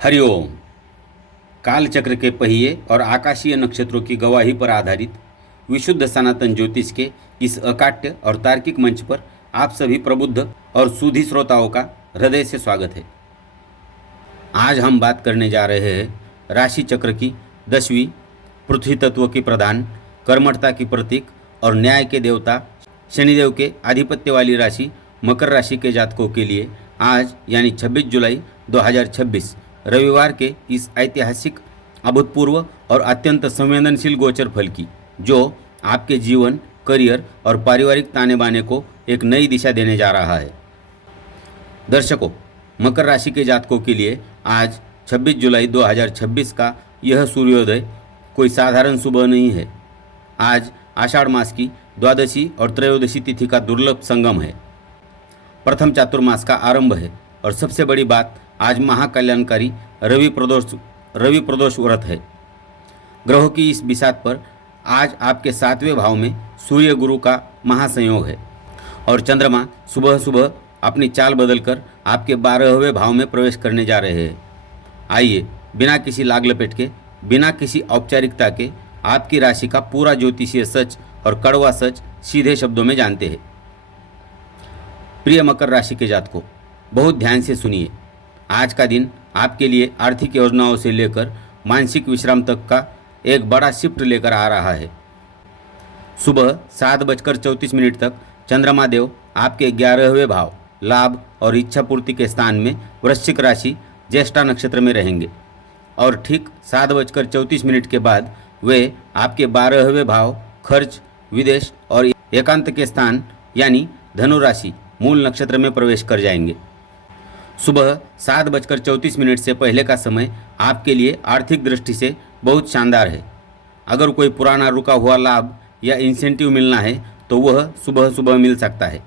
हरिओम। कालचक्र के पहिए और आकाशीय नक्षत्रों की गवाही पर आधारित विशुद्ध सनातन ज्योतिष के इस अकाट्य और तार्किक मंच पर आप सभी प्रबुद्ध और सूधी श्रोताओं का हृदय से स्वागत है। आज हम बात करने जा रहे हैं राशि चक्र की 10वीं, पृथ्वी तत्व की प्रधान, कर्मठता की प्रतीक और न्याय के देवता शनिदेव के आधिपत्य वाली राशि मकर राशि के जातकों के लिए आज यानी 26 जुलाई 2026 रविवार के इस ऐतिहासिक, अभूतपूर्व और अत्यंत संवेदनशील गोचर फल की, जो आपके जीवन, करियर और पारिवारिक ताने बाने को एक नई दिशा देने जा रहा है। दर्शकों, मकर राशि के जातकों के लिए आज 26 जुलाई 2026 का यह सूर्योदय कोई साधारण सुबह नहीं है। आज आषाढ़ मास की द्वादशी और त्रयोदशी तिथि का दुर्लभ संगम है। प्रथम चातुर्मास का आरंभ है और सबसे बड़ी बात, आज महाकल्याणकारी रवि प्रदोष व्रत है। ग्रहों की इस बिसात पर आज आपके 7वें भाव में सूर्य गुरु का महासंयोग है और चंद्रमा सुबह सुबह अपनी चाल बदलकर आपके 12वें भाव में प्रवेश करने जा रहे हैं। आइए, बिना किसी लाग लपेट के, बिना किसी औपचारिकता के आपकी राशि का पूरा ज्योतिषीय सच और कड़वा सच सीधे शब्दों में जानते हैं। प्रिय मकर राशि के जातकों, बहुत ध्यान से सुनिए। आज का दिन आपके लिए आर्थिक योजनाओं से लेकर मानसिक विश्राम तक का एक बड़ा शिफ्ट लेकर आ रहा है। सुबह 7:34 तक चंद्रमा देव आपके 11वें भाव, लाभ और इच्छा पूर्ति के स्थान में वृश्चिक राशि ज्येष्ठा नक्षत्र में रहेंगे और ठीक 7:34 के बाद वे आपके 12वें भाव, खर्च, विदेश और एकांत के स्थान यानी धनु राशि मूल नक्षत्र में प्रवेश कर जाएंगे। सुबह 7:34 से पहले का समय आपके लिए आर्थिक दृष्टि से बहुत शानदार है। अगर कोई पुराना रुका हुआ लाभ या इंसेंटिव मिलना है तो वह सुबह सुबह मिल सकता है।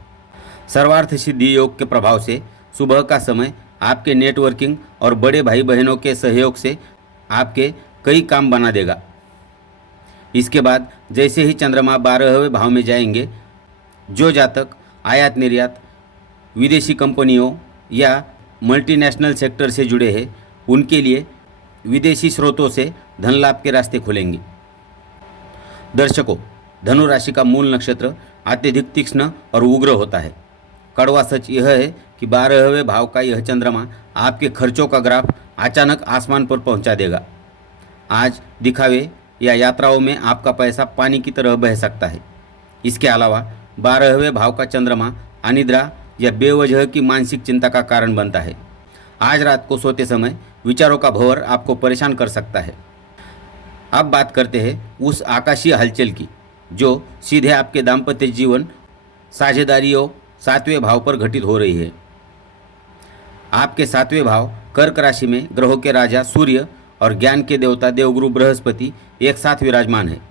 सर्वार्थ सिद्धि योग के प्रभाव से सुबह का समय आपके नेटवर्किंग और बड़े भाई बहनों के सहयोग से आपके कई काम बना देगा। इसके बाद जैसे ही चंद्रमा 12वें भाव में जाएंगे, जो जातक आयात निर्यात, विदेशी कंपनियों या मल्टीनेशनल सेक्टर से जुड़े हैं, उनके लिए विदेशी स्रोतों से धन लाभ के रास्ते खुलेंगे। दर्शकों, धनु राशि का मूल नक्षत्र अत्यधिक तीक्ष्ण और उग्र होता है। कड़वा सच यह है कि 12वें भाव का यह चंद्रमा आपके खर्चों का ग्राफ अचानक आसमान पर पहुंचा देगा। आज दिखावे या यात्राओं में आपका पैसा पानी की तरह बह सकता है। इसके अलावा 12वें भाव का चंद्रमा अनिद्रा या बेवजह की मानसिक चिंता का कारण बनता है। आज रात को सोते समय विचारों का भंवर आपको परेशान कर सकता है। अब बात करते हैं उस आकाशीय हलचल की, जो सीधे आपके दाम्पत्य जीवन, साझेदारियों 7वें भाव पर घटित हो रही है। आपके 7वें भाव कर्क राशि में ग्रहों के राजा सूर्य और ज्ञान के देवता देवगुरु बृहस्पति एक साथ विराजमान है।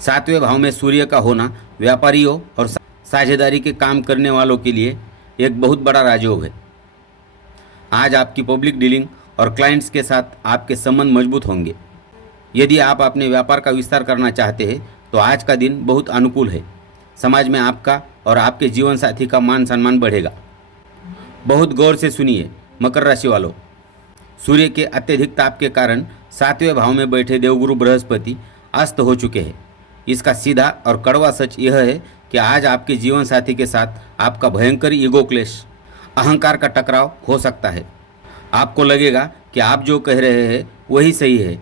7वें भाव में सूर्य का होना व्यापारियों और साझेदारी के काम करने वालों के लिए एक बहुत बड़ा राजयोग है। आज आपकी पब्लिक डीलिंग और क्लाइंट्स के साथ आपके संबंध मजबूत होंगे। यदि आप अपने व्यापार का विस्तार करना चाहते हैं तो आज का दिन बहुत अनुकूल है। समाज में आपका और आपके जीवन साथी का मान सम्मान बढ़ेगा। बहुत गौर से सुनिए मकर राशि वालों, सूर्य के अत्यधिक ताप के कारण 7वें भाव में बैठे देवगुरु बृहस्पति अस्त हो चुके हैं। इसका सीधा और कड़वा सच यह है कि आज आपके जीवन साथी के साथ आपका भयंकर ईगो क्लेश, अहंकार का टकराव हो सकता है। आपको लगेगा कि आप जो कह रहे हैं वही सही है।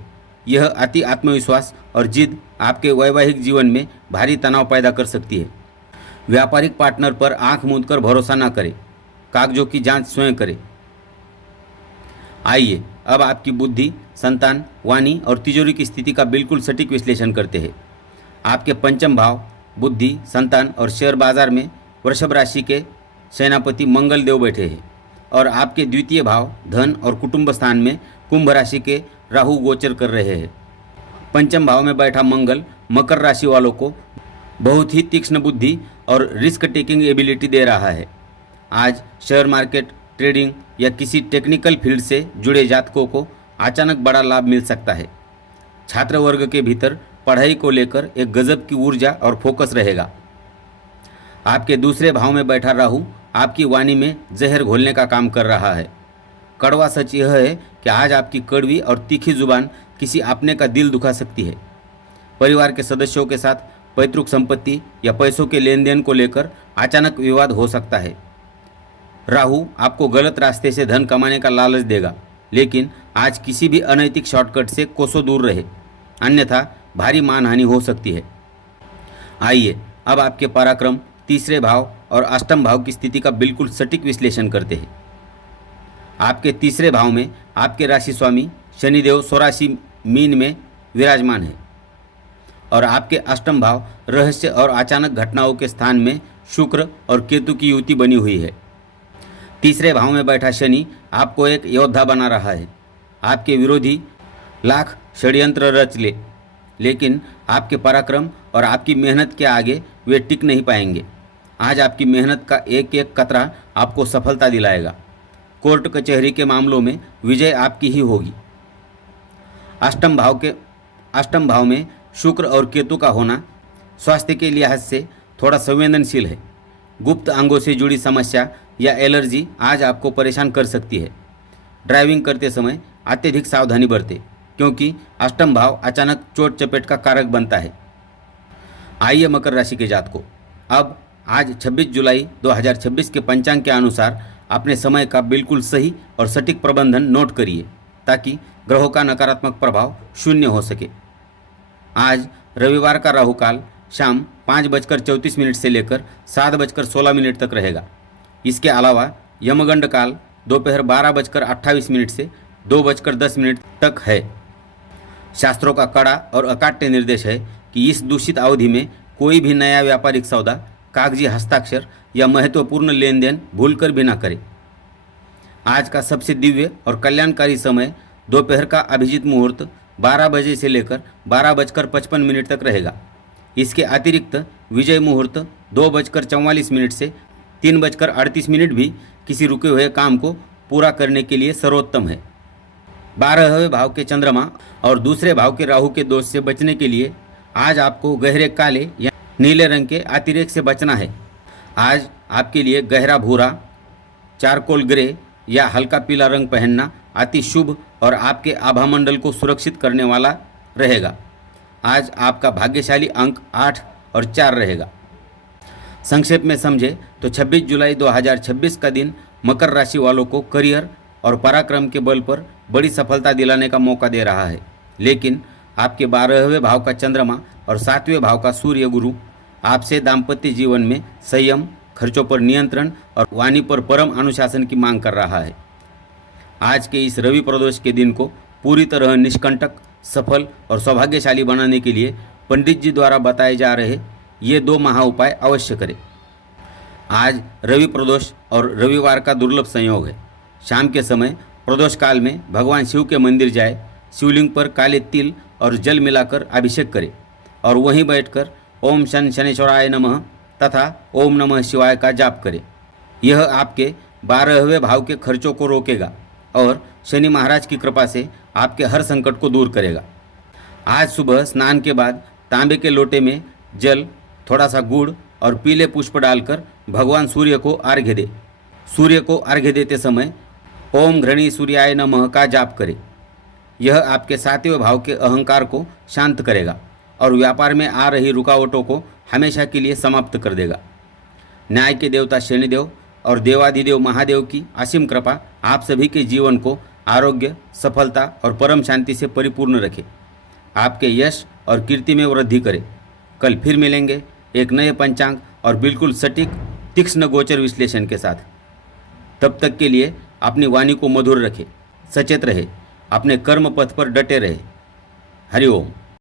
यह अति आत्मविश्वास और जिद आपके वैवाहिक जीवन में भारी तनाव पैदा कर सकती है। व्यापारिक पार्टनर पर आंख मूंद कर भरोसा न करें, कागजों की जांच स्वयं करें। आइए, अब आपकी बुद्धि, संतान, वाणी और तिजोरी की स्थिति का बिल्कुल सटीक विश्लेषण करते हैं। आपके पंचम भाव, बुद्धि, संतान और शेयर बाजार में वृषभ राशि के सेनापति मंगल देव बैठे हैं और आपके द्वितीय भाव, धन और कुटुंब स्थान में कुंभ राशि के राहु गोचर कर रहे हैं। पंचम भाव में बैठा मंगल मकर राशि वालों को बहुत ही तीक्ष्ण बुद्धि और रिस्क टेकिंग एबिलिटी दे रहा है। आज शेयर मार्केट, ट्रेडिंग या किसी टेक्निकल फील्ड से जुड़े जातकों को अचानक बड़ा लाभ मिल सकता है। छात्र वर्ग के भीतर पढ़ाई को लेकर एक गजब की ऊर्जा और फोकस रहेगा। आपके दूसरे भाव में बैठा राहु आपकी वाणी में जहर घोलने का काम कर रहा है। कड़वा सच यह है कि आज आपकी कड़वी और तीखी जुबान किसी अपने का दिल दुखा सकती है। परिवार के सदस्यों के साथ पैतृक संपत्ति या पैसों के लेन देन को लेकर अचानक विवाद हो सकता है। राहु आपको गलत रास्ते से धन कमाने का लालच देगा, लेकिन आज किसी भी अनैतिक शॉर्टकट से कोसों दूर रहे, अन्यथा भारी मानहानि हो सकती है। आइए अब आपके पराक्रम, तीसरे भाव और अष्टम भाव की स्थिति का बिल्कुल सटीक विश्लेषण करते हैं। आपके तीसरे भाव में आपके राशि स्वामी शनिदेव स्वराशि मीन में विराजमान है और आपके अष्टम भाव रहस्य और अचानक घटनाओं के स्थान में शुक्र और केतु की युति बनी हुई है। तीसरे भाव में बैठा शनि आपको एक योद्धा बना रहा है। आपके विरोधी लाख षड्यंत्र रच ले, लेकिन आपके पराक्रम और आपकी मेहनत के आगे वे टिक नहीं पाएंगे। आज आपकी मेहनत का एक एक कतरा आपको सफलता दिलाएगा। कोर्ट कचहरी के मामलों में विजय आपकी ही होगी। अष्टम भाव में शुक्र और केतु का होना स्वास्थ्य के लिहाज से थोड़ा संवेदनशील है। गुप्त अंगों से जुड़ी समस्या या एलर्जी आज आपको परेशान कर सकती है। ड्राइविंग करते समय अत्यधिक सावधानी बरतें, क्योंकि अष्टम भाव अचानक चोट चपेट का कारक बनता है। आइए मकर राशि के जातकों, अब आज 26 जुलाई 2026 के पंचांग के अनुसार अपने समय का बिल्कुल सही और सटीक प्रबंधन नोट करिए, ताकि ग्रहों का नकारात्मक प्रभाव शून्य हो सके। आज रविवार का राहु काल शाम 5:34 से लेकर 7:16 तक रहेगा। इसके अलावा यमगंड काल दोपहर 12:28 से 2:10 तक है। शास्त्रों का कड़ा और अकाट्य निर्देश है कि इस दूषित अवधि में कोई भी नया व्यापारिक सौदा, कागजी हस्ताक्षर या महत्वपूर्ण लेन देन भूलकर भी न करें। आज का सबसे दिव्य और कल्याणकारी समय दोपहर का अभिजीत मुहूर्त 12 बजे से लेकर 12:55 तक रहेगा। इसके अतिरिक्त विजय मुहूर्त 2:44 से 3:38 भी किसी रुके हुए काम को पूरा करने के लिए सर्वोत्तम है। 12वें भाव के चंद्रमा और दूसरे भाव के राहु के दोष से बचने के लिए आज आपको गहरे काले या नीले रंग के अतिरेक से बचना है। आज आपके लिए गहरा भूरा, चारकोल ग्रे या हल्का पीला रंग पहनना अति शुभ और आपके आभामंडल को सुरक्षित करने वाला रहेगा। आज आपका भाग्यशाली अंक 8 और 4 रहेगा। संक्षेप में समझे तो 26 जुलाई 2026 का दिन मकर राशि वालों को करियर और पराक्रम के बल पर बड़ी सफलता दिलाने का मौका दे रहा है, लेकिन आपके 12वें भाव का चंद्रमा और 7वें भाव का सूर्य गुरु आपसे दाम्पत्य जीवन में संयम, खर्चों पर नियंत्रण और वाणी पर परम अनुशासन की मांग कर रहा है। आज के इस रवि प्रदोष के दिन को पूरी तरह निष्कंटक, सफल और सौभाग्यशाली बनाने के लिए पंडित जी द्वारा बताए जा रहे ये 2 महा उपाय अवश्य करें। आज रवि प्रदोष और रविवार का दुर्लभ संयोग है। शाम के समय प्रदोष काल में भगवान शिव के मंदिर जाए, शिवलिंग पर काले तिल और जल मिलाकर अभिषेक करें और वहीं बैठकर ओम शन शनेश्वराय नमः तथा ओम नमः शिवाय का जाप करें। यह आपके 12वें भाव के खर्चों को रोकेगा और शनि महाराज की कृपा से आपके हर संकट को दूर करेगा। आज सुबह स्नान के बाद तांबे के लोटे में जल, थोड़ा सा गुड़ और पीले पुष्प डालकर भगवान सूर्य को अर्घ्य दे। सूर्य को अर्घ्य देते समय ओम घृणी सूर्याय नमः का जाप करें। यह आपके 7वें भाव के अहंकार को शांत करेगा और व्यापार में आ रही रुकावटों को हमेशा के लिए समाप्त कर देगा। न्याय के देवता शनिदेव और देवाधिदेव महादेव की असीम कृपा आप सभी के जीवन को आरोग्य, सफलता और परम शांति से परिपूर्ण रखे, आपके यश और कीर्ति में वृद्धि करे। कल फिर मिलेंगे एक नए पंचांग और बिल्कुल सटीक, तीक्ष्ण गोचर विश्लेषण के साथ। तब तक के लिए अपनी वाणी को मधुर रखें, सचेत रहे, अपने कर्म पथ पर डटे रहे। हरिओम।